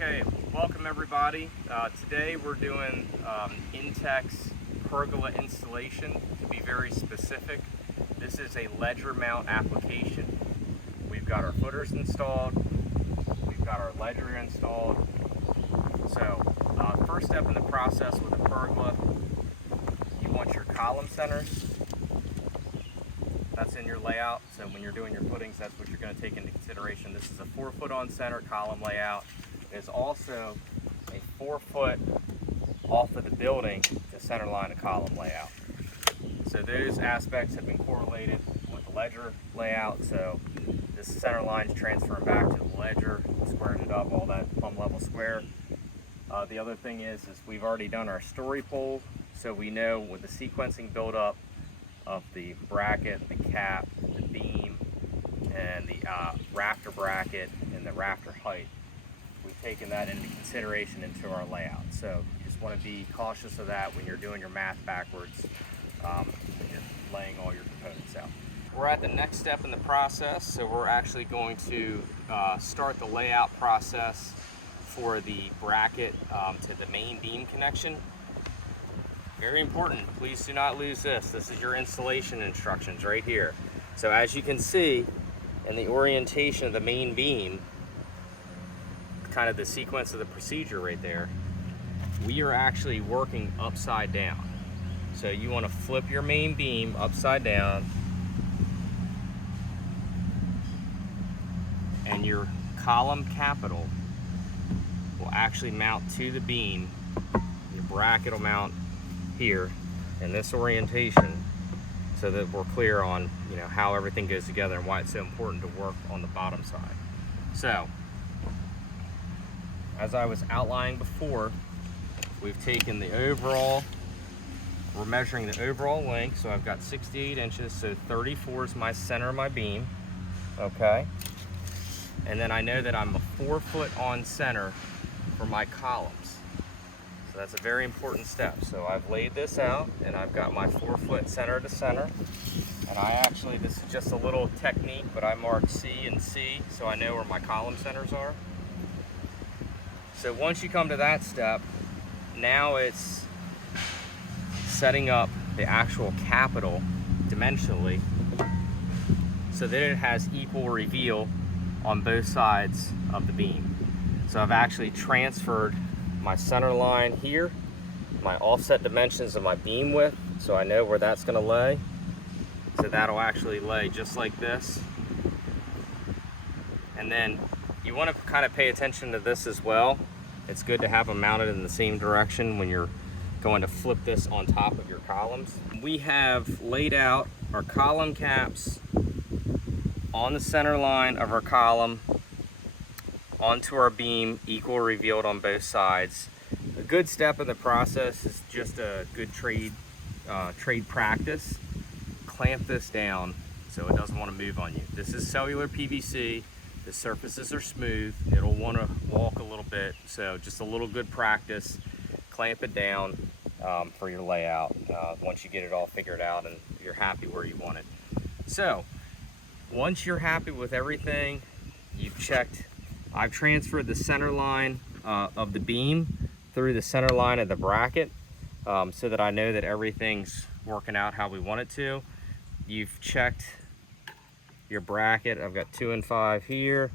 Okay, welcome everybody. Today we're doing INTEX Pergola installation. To be very specific, this is a ledger mount application. We've got our footers installed, we've got our ledger installed. So first step in the process with a pergola, you want your column centers. That's in your layout, so when you're doing your footings, that's what you're going to take into consideration. This is a 4-foot on center column layout. It's also a 4-foot off of the building to center line of column layout. So those aspects have been correlated with the ledger layout, so this center line's transferring back to the ledger, squaring it up, all that plumb level square. The other thing is we've already done our story pole, so we know with the sequencing buildup of the bracket, the cap, the beam, and the rafter bracket and the rafter height. We've taken that into consideration into our layout. So you just want to be cautious of that when you're doing your math backwards, when you're laying all your components out. We're at the next step in the process, so we're actually going to start the layout process for the bracket to the main beam connection. Very important, please do not lose this. This is your installation instructions right here. So as you can see in the orientation of the main beam, kind of the sequence of the procedure right there, we are actually working upside down. So you want to flip your main beam upside down, and your column capital will actually mount to the beam. Your bracket will mount here in this orientation, so that we're clear on how everything goes together and why it's so important to work on the bottom side. So as I was outlining before, we've taken the overall, we're measuring the overall length, so I've got 68 inches, so 34 is my center of my beam, okay? And then I know that I'm a 4-foot on center for my columns. So that's a very important step. So I've laid this out, and I've got my 4-foot center to center. And I actually, this is just a little technique, but I mark C and C, so I know where my column centers are. So once you come to that step, now it's setting up the actual capital dimensionally so that it has equal reveal on both sides of the beam. So I've actually transferred my center line here, my offset dimensions of my beam width, so I know where that's going to lay. So that'll actually lay just like this. And then you want to kind of pay attention to this as well. It's good to have them mounted in the same direction when you're going to flip this on top of your columns. We have laid out our column caps on the center line of our column onto our beam, equal revealed on both sides. A good step in the process is just a good trade practice. Clamp this down so it doesn't want to move on you. This is cellular PVC. The surfaces are smooth. It'll want to walk a little bit, so just a little good practice. Clamp it down for your layout once you get it all figured out and you're happy where you want it. So once you're happy with everything, you've checked, I've transferred the center line of the beam through the center line of the bracket so that I know that everything's working out how we want it to. You've checked your bracket. I've got 2 and 5 here.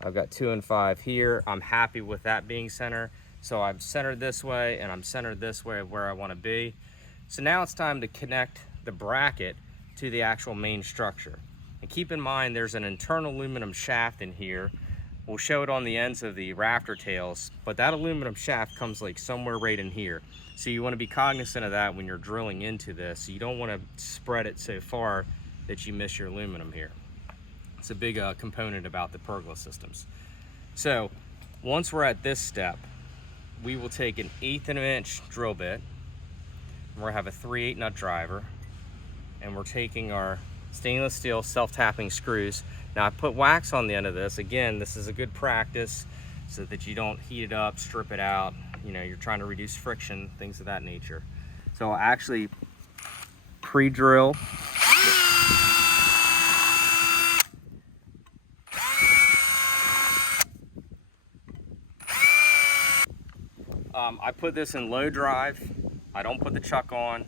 I've got 2 and 5 here. I'm happy with that being center. So I'm centered this way and I'm centered this way of where I want to be. So now it's time to connect the bracket to the actual main structure. And keep in mind there's an internal aluminum shaft in here. We'll show it on the ends of the rafter tails, but that aluminum shaft comes like somewhere right in here. So you want to be cognizant of that when you're drilling into this. You don't want to spread it so far that you miss your aluminum here. It's a big component about the pergola systems. So once we're at this step, we will take an 1/8 inch drill bit, and we're gonna have a 3/8 nut driver, and we're taking our stainless steel self-tapping screws. Now I put wax on the end of this. Again, this is a good practice so that you don't heat it up, strip it out. You're trying to reduce friction, things of that nature. So I'll actually pre-drill. I put this in low drive. I don't put the chuck on.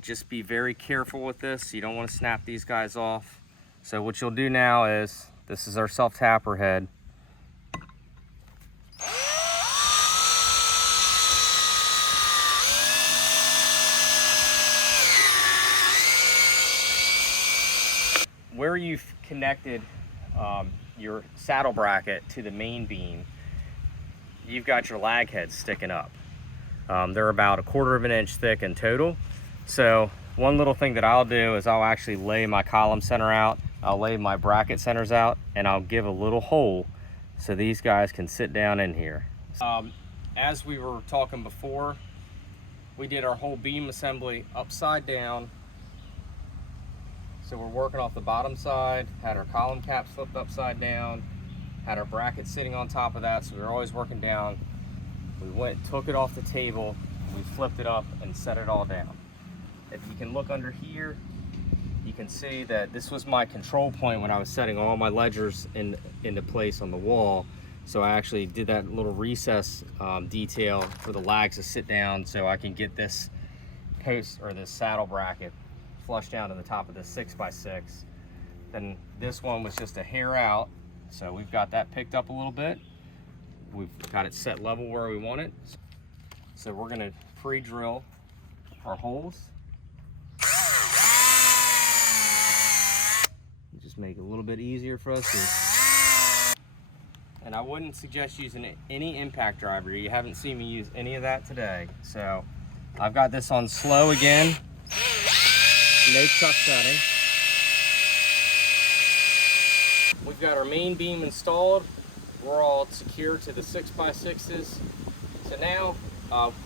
Just be very careful with this. You don't want to snap these guys off. So what you'll do now is, this is our self-tapper head. Where you've connected your saddle bracket to the main beam, you've got your lag heads sticking up. They're about 1/4 of an inch thick in total. So one little thing that I'll do is I'll actually lay my column center out, I'll lay my bracket centers out, and I'll give a little hole so these guys can sit down in here. As we were talking before, we did our whole beam assembly upside down. So we're working off the bottom side, had our column cap flipped upside down, had our bracket sitting on top of that, so we were always working down. We went, took it off the table, we flipped it up and set it all down. If you can look under here, you can see that this was my control point when I was setting all my ledgers into place on the wall. So I actually did that little recess detail for the lags to sit down so I can get this post or this saddle bracket flush down to the top of this 6x6. Then this one was just a hair out, so we've got that picked up a little bit. We've got it set level where we want it. So we're gonna pre-drill our holes. Just make it a little bit easier for us to. And I wouldn't suggest using any impact driver. You haven't seen me use any of that today. So I've got this on slow again. No chuck setting. We've got our main beam installed. We're all secure to the 6x6s. So now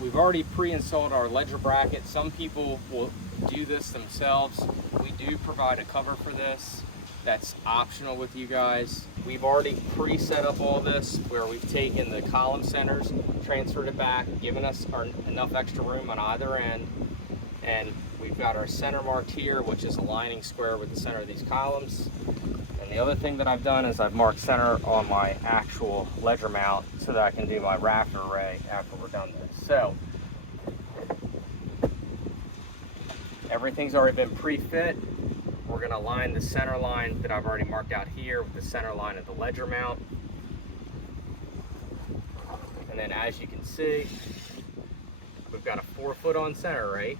we've already pre-installed our ledger bracket. Some people will do this themselves. We do provide a cover for this. That's optional with you guys. We've already pre-set up all this where we've taken the column centers, transferred it back, given us enough extra room on either end. And we've got our center marked here, which is aligning square with the center of these columns. And the other thing that I've done is I've marked center on my actual ledger mount so that I can do my rafter array after we're done this. So everything's already been pre-fit. We're gonna line the center line that I've already marked out here with the center line of the ledger mount. And then as you can see, we've got a 4-foot on center, right?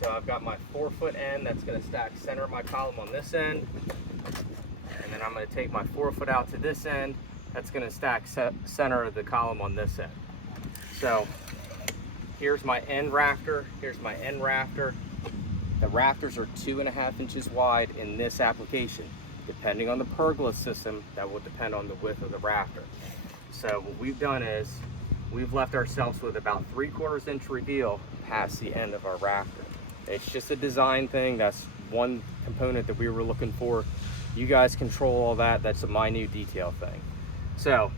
So I've got my 4-foot end that's gonna stack center of my column on this end. And then I'm gonna take my 4-foot out to this end. That's gonna stack center of the column on this end. So here's my end rafter, here's my end rafter. The rafters are 2.5 inches wide in this application. Depending on the pergola system, that will depend on the width of the rafter. So what we've done is, we've left ourselves with about 3/4 inch reveal past the end of our rafter. It's just a design thing. That's one component that we were looking for. You guys control all that. That's a minute detail thing. So,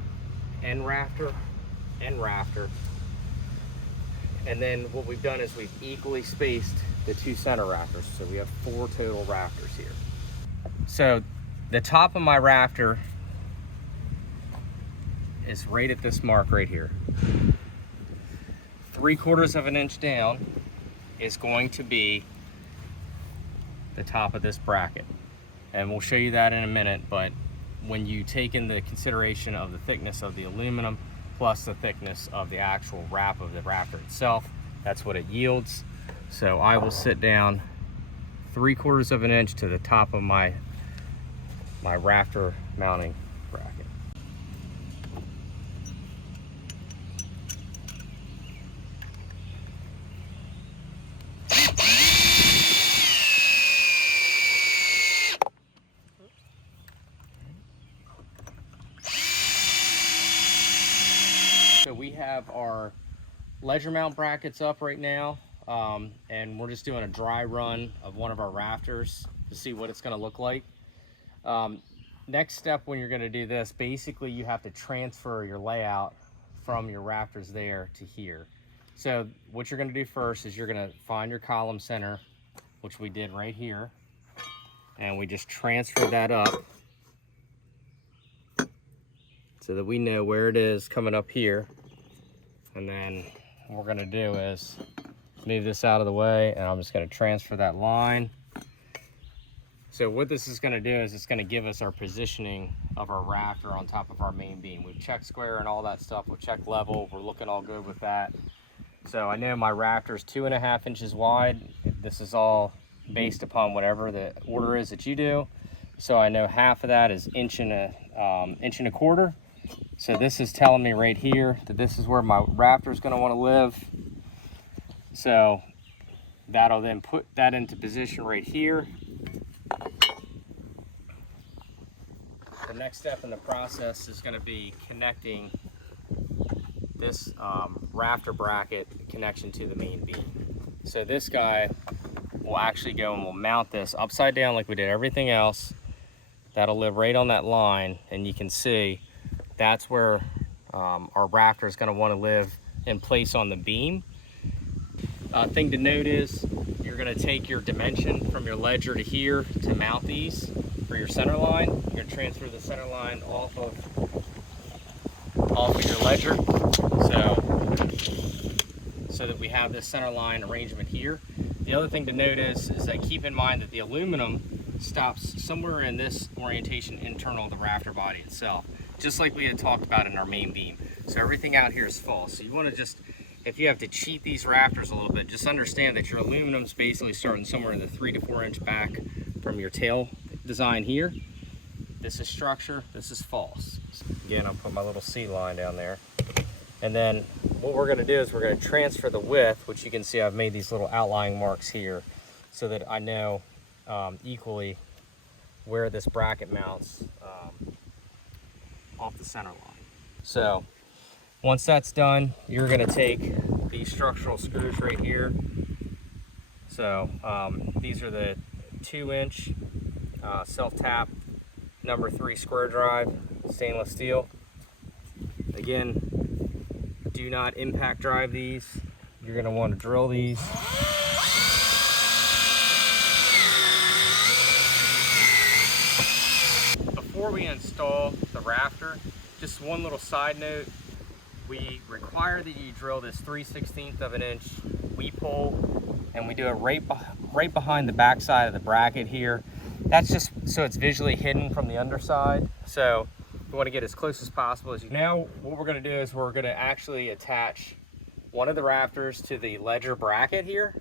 end rafter, and then what we've done is we've equally spaced the 2 center rafters. So we have 4 total rafters here. So the top of my rafter is right at this mark right here. 3/4 of an inch down is going to be the top of this bracket. And we'll show you that in a minute, but when you take in the consideration of the thickness of the aluminum plus the thickness of the actual wrap of the rafter itself, that's what it yields. So I will sit down 3/4 of an inch to the top of my rafter mounting bracket. So we have our ledger mount brackets up right now. And we're just doing a dry run of one of our rafters to see what it's going to look like. Next step when you're going to do this, basically you have to transfer your layout from your rafters there to here. So what you're going to do first is you're going to find your column center, which we did right here, and we just transfer that up so that we know where it is coming up here. And then what we're gonna do is move this out of the way, and I'm just gonna transfer that line. So what this is gonna do is it's gonna give us our positioning of our rafter on top of our main beam. We've checked square and all that stuff. We've checked level. We're looking all good with that. So I know my rafter is 2.5 inches wide. This is all based upon whatever the order is that you do. So I know half of that is inch and a quarter. So this is telling me right here that this is where my rafter is going to want to live. So that'll then put that into position right here. The next step in the process is going to be connecting this rafter bracket connection to the main beam. So this guy will actually go and we'll mount this upside down like we did everything else. That'll live right on that line, and you can see that's where our rafter is going to want to live in place on the beam. Thing to note is you're going to take your dimension from your ledger to here to mount these for your center line. You're going to transfer the center line off of your ledger, so that we have this center line arrangement here. The other thing to note is that keep in mind that the aluminum stops somewhere in this orientation internal of the rafter body itself, just like we had talked about in our main beam. So everything out here is false. So you want to just, if you have to cheat these rafters a little bit, just understand that your aluminum's basically starting somewhere in the 3 to 4 inch back from your tail design here. This is structure, this is false. Again, I'll put my little C line down there. And then what we're gonna do is we're gonna transfer the width, which you can see I've made these little outlying marks here so that I know equally where this bracket mounts off the center line. So once that's done, you're gonna take these structural screws right here. So these are the 2-inch self-tap number 3 square drive stainless steel. Again, do not impact drive these. You're going to want to drill these. Before we install the rafter, just one little side note, we require that you drill this 3/16 of an inch weep hole, and we do it right behind the back side of the bracket here. That's just so it's visually hidden from the underside. So we want to get as close as possible. Now what we're going to do is we're going to actually attach one of the rafters to the ledger bracket here.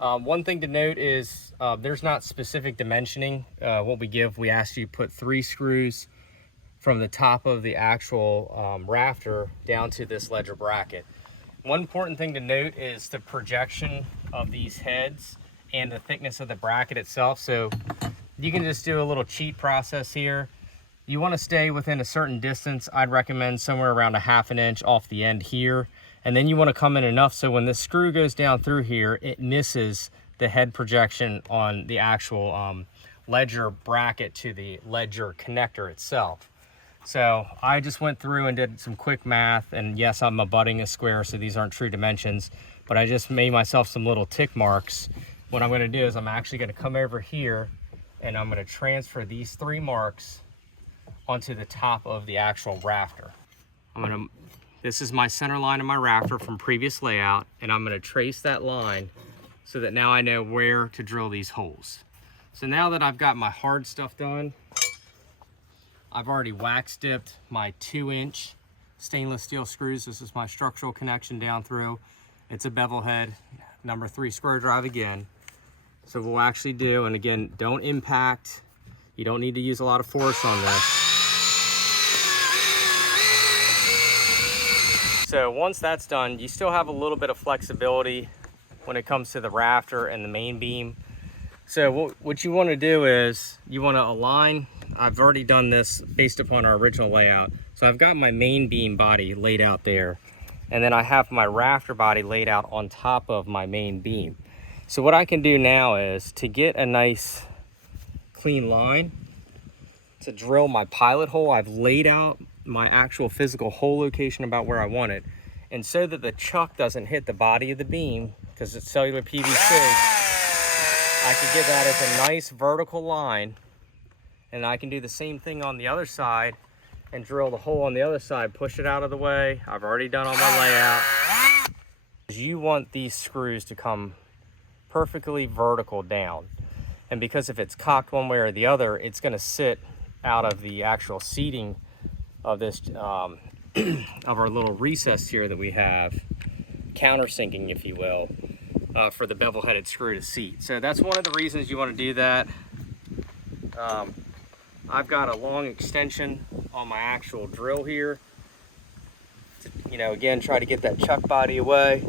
One thing to note is there's not specific dimensioning. What we give, we asked you put 3 screws from the top of the actual rafter down to this ledger bracket. One important thing to note is the projection of these heads and the thickness of the bracket itself. So you can just do a little cheat process here. You want to stay within a certain distance. I'd recommend somewhere around 1/2 inch off the end here. And then you want to come in enough so when this screw goes down through here, it misses the head projection on the actual ledger bracket to the ledger connector itself. So I just went through and did some quick math, and yes, I'm abutting a square, so these aren't true dimensions, but I just made myself some little tick marks. What I'm going to do is I'm actually going to come over here and I'm going to transfer these 3 marks onto the top of the actual rafter. This is my center line of my rafter from previous layout, and I'm going to trace that line so that now I know where to drill these holes. So now that I've got my hard stuff done, I've already wax dipped my 2-inch stainless steel screws. This is my structural connection down through. It's a bevel head, number 3 square drive again. So we'll actually do, and again, don't impact. You don't need to use a lot of force on this. So once that's done, you still have a little bit of flexibility when it comes to the rafter and the main beam. So what you want to do is you want to align. I've already done this based upon our original layout. So I've got my main beam body laid out there, and then I have my rafter body laid out on top of my main beam. So what I can do now is to get a nice clean line to drill my pilot hole. I've laid out my actual physical hole location about where I want it, and so that the chuck doesn't hit the body of the beam because it's cellular PVC, I can get that as a nice vertical line, and I can do the same thing on the other side and drill the hole on the other side, push it out of the way. I've already done all my layout. You want these screws to come perfectly vertical down. And because if it's cocked one way or the other, it's gonna sit out of the actual seating of this, of our little recess here that we have, countersinking, if you will, for the bevel-headed screw to seat. So that's one of the reasons you want to do that. I've got a long extension on my actual drill here to, you know, again, try to get that chuck body away.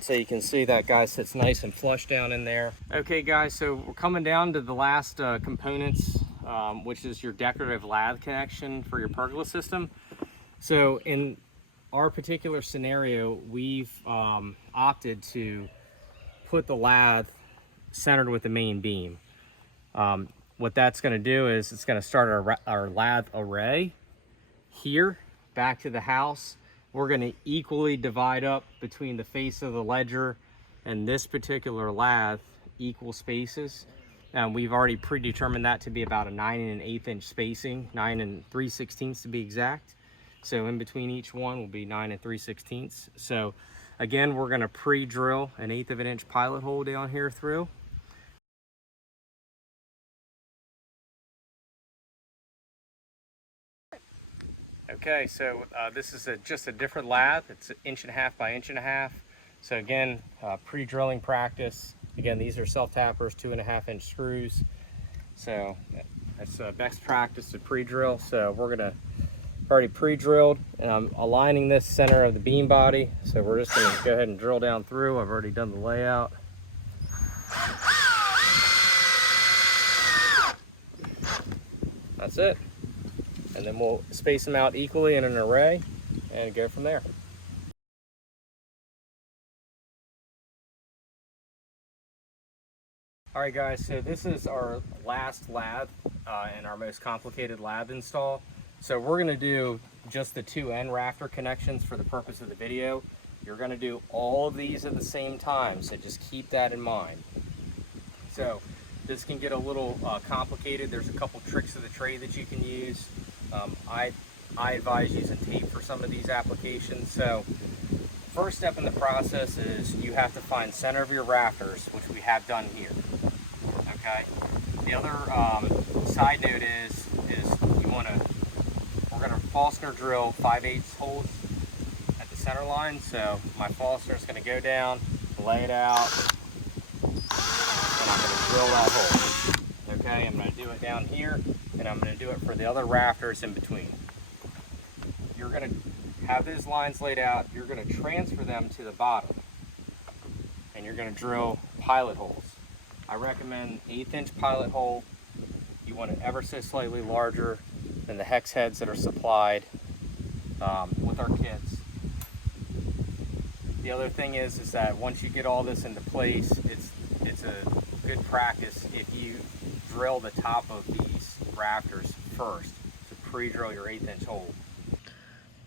So you can see that guy sits nice and flush down in there. Okay guys, so we're coming down to the last components, which is your decorative lath connection for your pergola system. So in our particular scenario, we've opted to put the lath centered with the main beam. What that's going to do is it's going to start our lath array here back to the house. We're going to equally divide up between the face of the ledger and this particular lath equal spaces. We've already predetermined that to be about a 9 1/8 inch spacing, 9 3/16 to be exact. So in between each one will be 9 3/16. So again, we're going to pre-drill an 1/8 of an inch pilot hole down here through. Okay, so this is just a different lath. It's 1.5 inches by 1.5 inches. So again, pre-drilling practice. Again, these are self-tappers, 2.5 inch screws. So that's best practice to pre-drill. So we're gonna already pre-drilled, and I'm aligning this center of the beam body. So we're just gonna go ahead and drill down through. I've already done the layout. That's it. And then we'll space them out equally in an array and go from there. All right guys, so this is our last lath and our most complicated lath install. So we're gonna do just the 2 end rafter connections for the purpose of the video. You're gonna do all of these at the same time, so just keep that in mind. So this can get a little complicated. There's a couple tricks of the trade that you can use. I advise using tape for some of these applications. So first step in the process is you have to find center of your rafters, which we have done here. Okay. The other side note is we're gonna Forstner drill 5/8 holes at the center line. So my Forstner is gonna go down, lay it out, and I'm gonna drill that hole. Okay, I'm gonna do it down here, and I'm gonna do it for the other rafters in between. You're gonna have those lines laid out, you're gonna transfer them to the bottom, and you're gonna drill pilot holes. I recommend 1/8 inch pilot hole. You want it ever so slightly larger than the hex heads that are supplied with our kits. The other thing is that once you get all this into place, it's a good practice if you drill the top of these rafters first to pre-drill your 1/8 inch hole.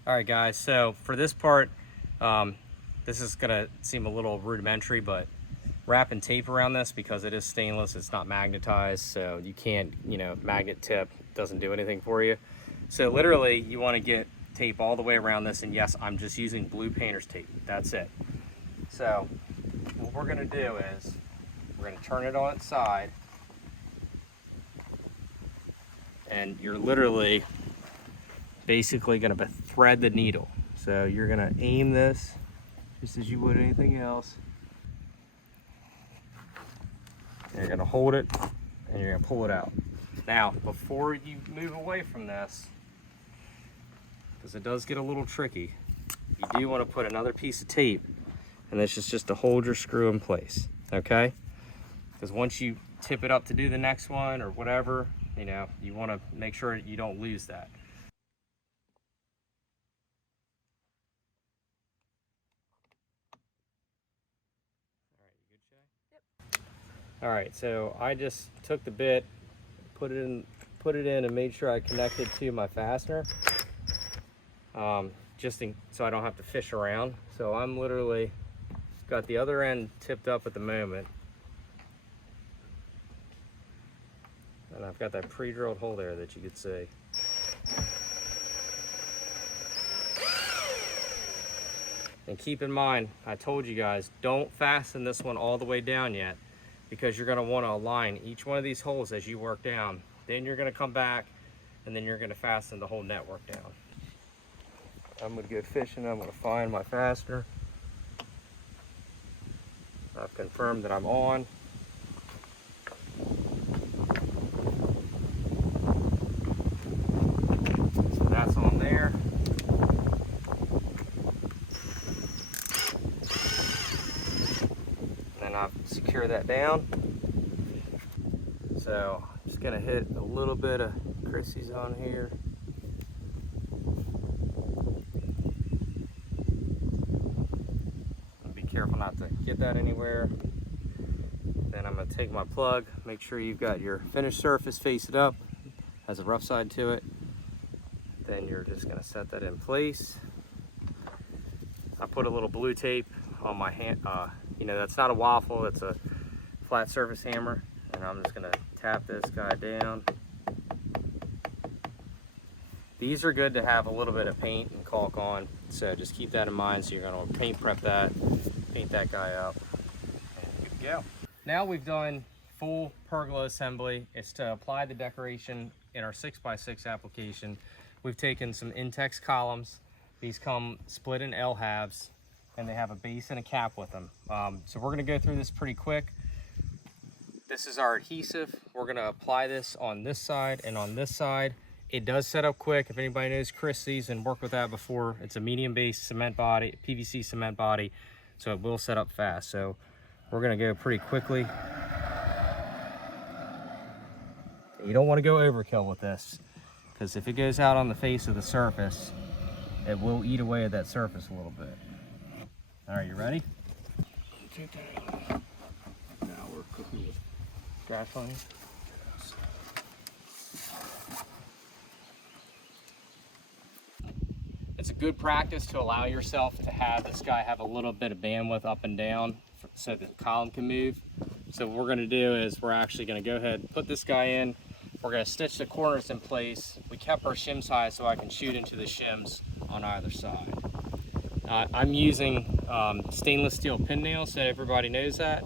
All right guys, so for this part, this is gonna seem a little rudimentary, but wrapping tape around this, because it is stainless, it's not magnetized, so you can't, you know, magnet tip doesn't do anything for you. So literally you want to get tape all the way around this, and yes, I'm just using blue painter's tape, that's it. So what we're gonna do is we're gonna turn it on its side, and you're literally basically going to thread the needle. So you're going to aim this just as you would anything else. And you're going to hold it, and you're going to pull it out. Now, before you move away from this, because it does get a little tricky, you do want to put another piece of tape, and this is just to hold your screw in place, okay? Because once you tip it up to do the next one or whatever, you know, you want to make sure you don't lose that. All right, so I just took the bit, put it in, and made sure I connected to my fastener, so I don't have to fish around. So I'm literally got the other end tipped up at the moment, And I've got that pre-drilled hole there that you could see. And keep in mind, I told you guys, don't fasten this one all the way down yet, because you're gonna wanna align each one of these holes as you work down. Then you're gonna come back and then you're gonna fasten the whole network down. I'm gonna go fishing, I'm gonna find my fastener. I've confirmed that I'm on. So that's on there. And I've secured that down. So I'm just gonna hit a little bit of Chrissy's on here. Careful not to get that anywhere. Then I'm going to take my plug, make sure you've got your finished surface, face it up, has a rough side to it. Then you're just going to set that in place. I put a little blue tape on my hand, you know, that's not a waffle, that's a flat surface hammer. And I'm just going to tap this guy down. These are good to have a little bit of paint and caulk on, so just keep that in mind. So you're going to paint prep that, paint that guy up, and good to go. Now we've done full pergola assembly. It's to apply the decoration in our 6x6 application. We've taken some INTEX columns. These come split in L halves, and they have a base and a cap with them. So we're going to go through this pretty quick. This is our adhesive. We're going to apply this on this side and on this side. It does set up quick. If anybody knows Christie's and worked with that before, it's a medium base cement body, PVC cement body, so it will set up fast. So we're gonna go pretty quickly. You don't wanna go overkill with this, because if it goes out on the face of the surface, it will eat away at that surface a little bit. All right, you ready? Take that out. Now we're cooking with Gas on you. It's a good practice to allow yourself to have this guy have a little bit of bandwidth up and down so the column can move. So what we're going to do is we're actually going to go ahead and put this guy in. We're going to stitch the corners in place. We kept our shims high so I can shoot into the shims on either side. I'm using stainless steel pin nails, so everybody knows that.